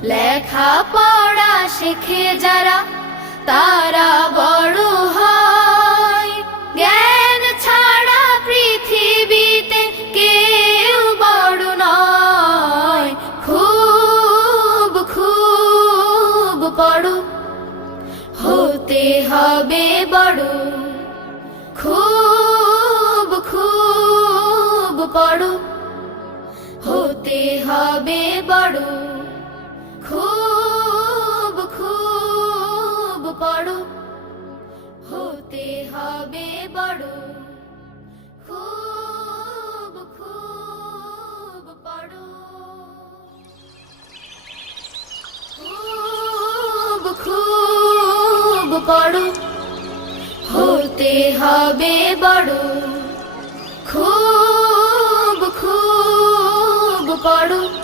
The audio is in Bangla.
লেখা পড়া শেখে যারা তারা বড় হয়। জ্ঞান ছাড়া পৃথিবীতে কেউ বড় নয়। খুব খুব পড়ো, হতে হবে বড়। খুব খুব পড়ো, হতে হবে বড়। খুব খুব পড়ো, হতে হবে বড়। খুব খুব পড়ো, খুব খুব পড়ো, হতে হবে বড়। খুব খুব পড়ো,